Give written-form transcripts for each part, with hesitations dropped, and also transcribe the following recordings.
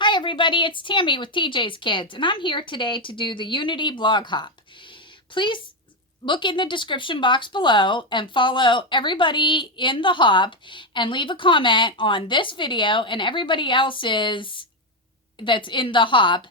Hi everybody, it's Tammy with TJ's Kids, and I'm here today to do the Unity blog hop. Please look in the description box below and follow everybody in the hop and leave a comment on this video and everybody else's that's in the hop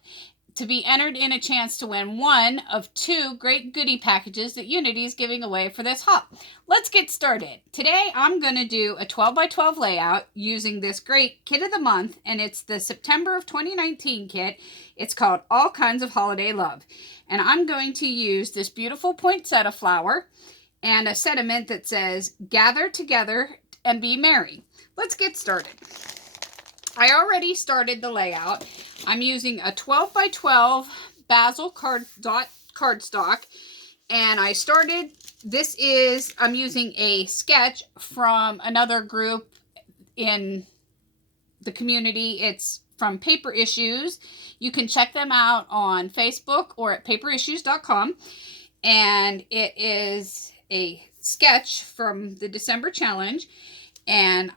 to be entered in a chance to win one of two great goodie packages that Unity is giving away for this hop. Let's get started. Today I'm going to do a 12 by 12 layout using this great kit of the month, and it's the September of 2019 kit. It's called All Kinds of Holiday Love. And I'm going to use this beautiful poinsettia flower and a sentiment that says, "Gather together and be merry." Let's get started. I already started the layout. I'm using a 12 by 12 Basil cardstock, and I started, I'm using a sketch from another group in the community. It's from Paper Issues. You can check them out on Facebook or at paperissues.com, and it is a sketch from the December challenge, and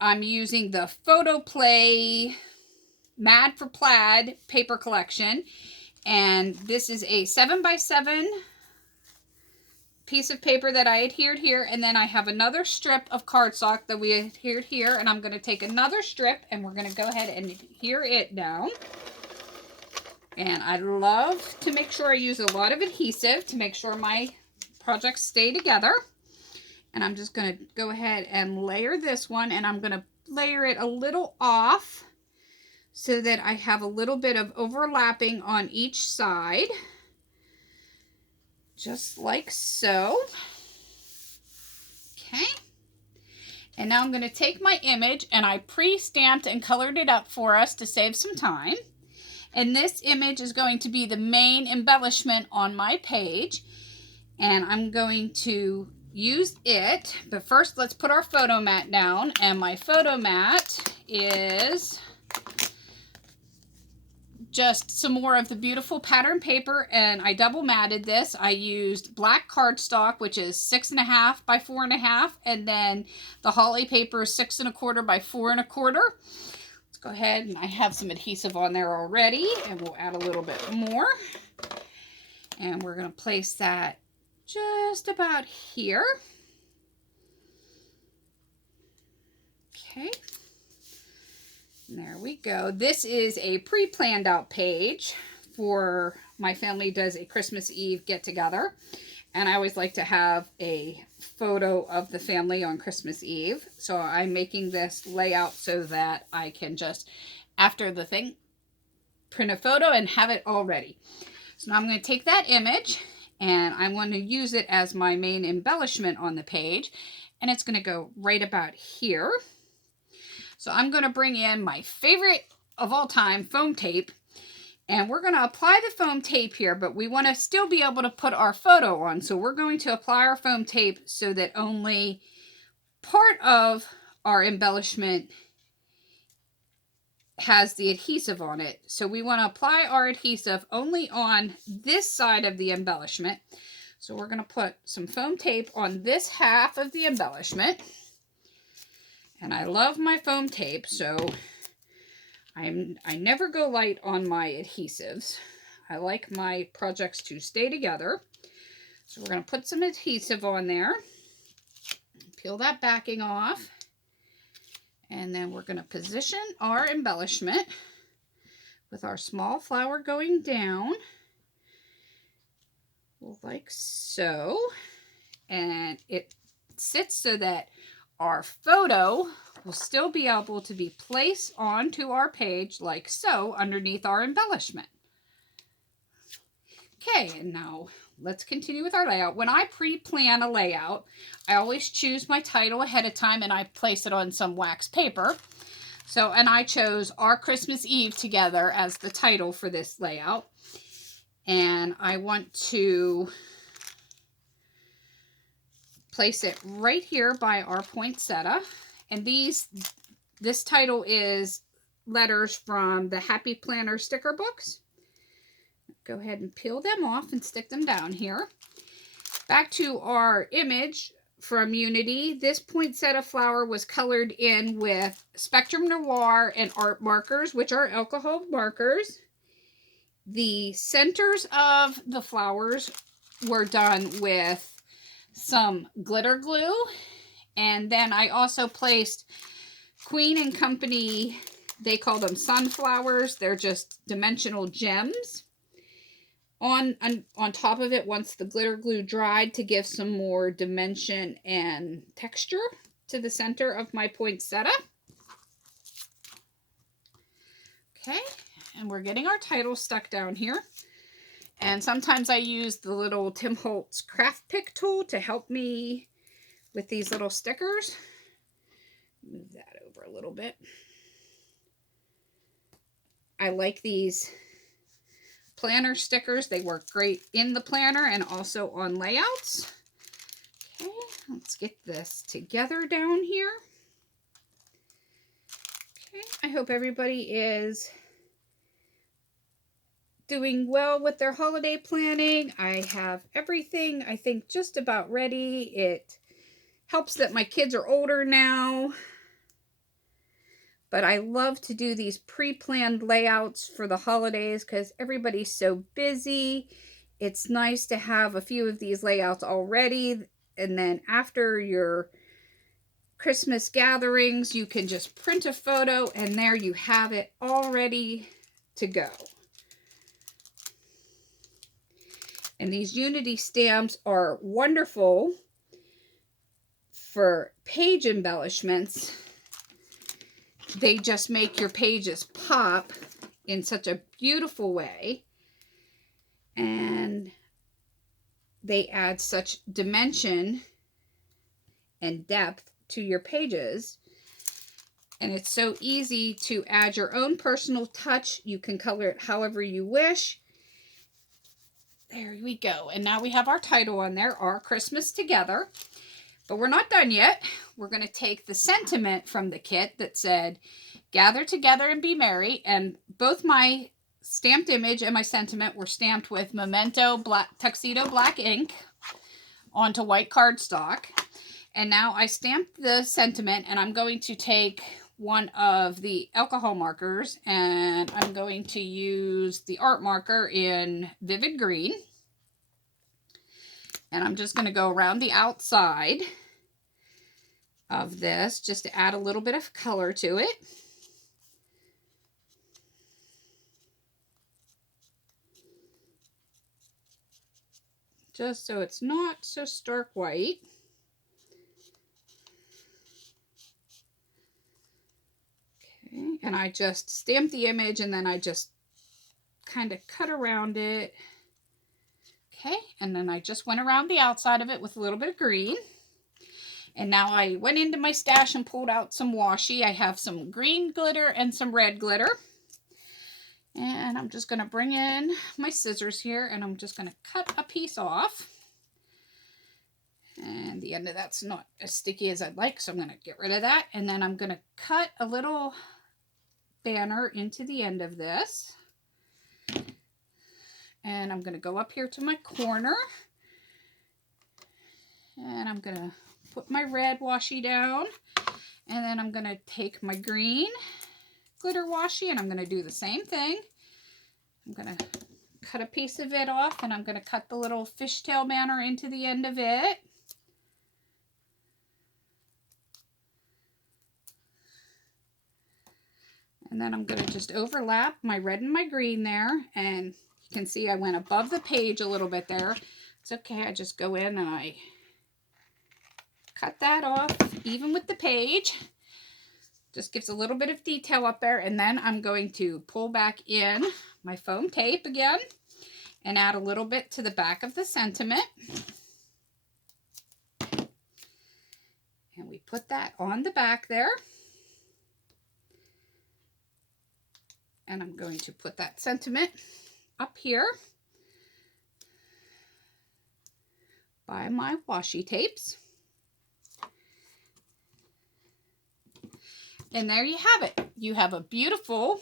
I'm using the Photoplay Mad for Plaid paper collection, and this is a 7 by 7 piece of paper that I adhered here, and then I have another strip of cardstock that we adhered here, and I'm going to take another strip and we're going to go ahead and adhere it down. And I love to make sure I use a lot of adhesive to make sure my projects stay together. And I'm just going to go ahead and layer this one, and I'm going to layer it a little off so that I have a little bit of overlapping on each side, just like so. Okay. And now I'm going to take my image, and I pre-stamped and colored it up for us to save some time. And this image is going to be the main embellishment on my page, and I'm going to use it. But first, let's put our photo mat down, and my photo mat is just some more of the beautiful pattern paper, and I double matted this. I used black cardstock, which is 6.5 by 4.5, and then the holly paper is 6 1/4 by 4 1/4. Let's go ahead, and I have some adhesive on there already, and we'll add a little bit more. And we're going to place that just about here. Okay. And there we go. This is a pre-planned out page for my family does a Christmas Eve get together. And I always like to have a photo of the family on Christmas Eve. So I'm making this layout so that I can just, after the thing, print a photo and have it all ready. So now I'm going to take that image, and I want to use it as my main embellishment on the page. And it's going to go right about here. So I'm going to bring in my favorite of all time, foam tape, and we're going to apply the foam tape here, but we want to still be able to put our photo on. So we're going to apply our foam tape so that only part of our embellishment has the adhesive on it. So we want to apply our adhesive only on this side of the embellishment. So we're going to put some foam tape on this half of the embellishment. And I love my foam tape, so I never go light on my adhesives. I like my projects to stay together. So we're going to put some adhesive on there. Peel that backing off. And then we're going to position our embellishment with our small flower going down, like so. And it sits so that our photo will still be able to be placed onto our page like so underneath our embellishment. Okay, and now let's continue with our layout. When I pre-plan a layout, I always choose my title ahead of time, and I place it on some wax paper. So, and I chose Our Christmas Eve Together as the title for this layout. And I want to place it right here by our poinsettia. And this title is letters from the Happy Planner sticker books. Go ahead and peel them off and stick them down here. Back to our image, from Unity. This poinsettia flower was colored in with Spectrum Noir and art markers, which are alcohol markers. The centers of the flowers were done with some glitter glue. And then I also placed Queen and Company, they call them sunflowers. They're just dimensional gems on top of it once the glitter glue dried to give some more dimension and texture to the center of my poinsettia. Okay, and we're getting our title stuck down here. And sometimes I use the little Tim Holtz craft pick tool to help me with these little stickers. Move that over a little bit. I like these planner stickers. They work great in the planner and also on layouts. Okay, let's get this together down here. Okay, I hope everybody is doing well with their holiday planning. I have everything, I think, just about ready. It helps that my kids are older now, but I love to do these pre-planned layouts for the holidays because everybody's so busy. It's nice to have a few of these layouts already, and then after your Christmas gatherings, you can just print a photo and there you have it all ready to go. And these Unity stamps are wonderful for page embellishments. They just make your pages pop in such a beautiful way. And they add such dimension and depth to your pages. And it's so easy to add your own personal touch. You can color it however you wish. There we go. And now we have our title on there, Our Christmas Together. But we're not done yet. We're going to take the sentiment from the kit that said, gather together and be merry. And both my stamped image and my sentiment were stamped with Memento Tuxedo black ink onto white cardstock. And now I stamped the sentiment, and I'm going to take one of the alcohol markers, and I'm going to use the art marker in Vivid Green. And I'm just going to go around the outside of this just to add a little bit of color to it. Just so it's not so stark white. Okay, and I just stamped the image and then I just kind of cut around it. Okay, and then I just went around the outside of it with a little bit of green. And now I went into my stash and pulled out some washi. I have some green glitter and some red glitter. And I'm just going to bring in my scissors here, and I'm just going to cut a piece off. And the end of that's not as sticky as I'd like, so I'm going to get rid of that. And then I'm going to cut a little banner into the end of this. And I'm going to go up here to my corner. And I'm going to put my red washi down. And then I'm going to take my green glitter washi, and I'm going to do the same thing. I'm going to cut a piece of it off, and I'm going to cut the little fishtail banner into the end of it. And then I'm going to just overlap my red and my green there, and you can see I went above the page a little bit there. It's okay, I just go in and I cut that off even with the page. Just gives a little bit of detail up there, and then I'm going to pull back in my foam tape again and add a little bit to the back of the sentiment. And we put that on the back there. And I'm going to put that sentiment up here by my washi tapes. And there you have it. You have a beautiful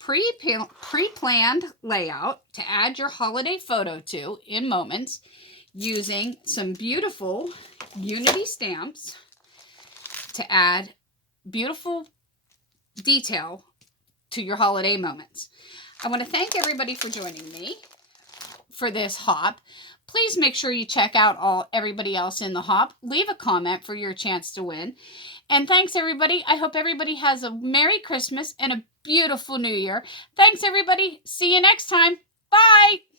pre-planned layout to add your holiday photo to in Moments using some beautiful Unity stamps to add beautiful detail to your holiday moments. I want to thank everybody for joining me for this hop. Please make sure you check out everybody else in the hop. Leave a comment for your chance to win. And thanks, everybody. I hope everybody has a Merry Christmas and a beautiful New Year. Thanks, everybody. See you next time. Bye.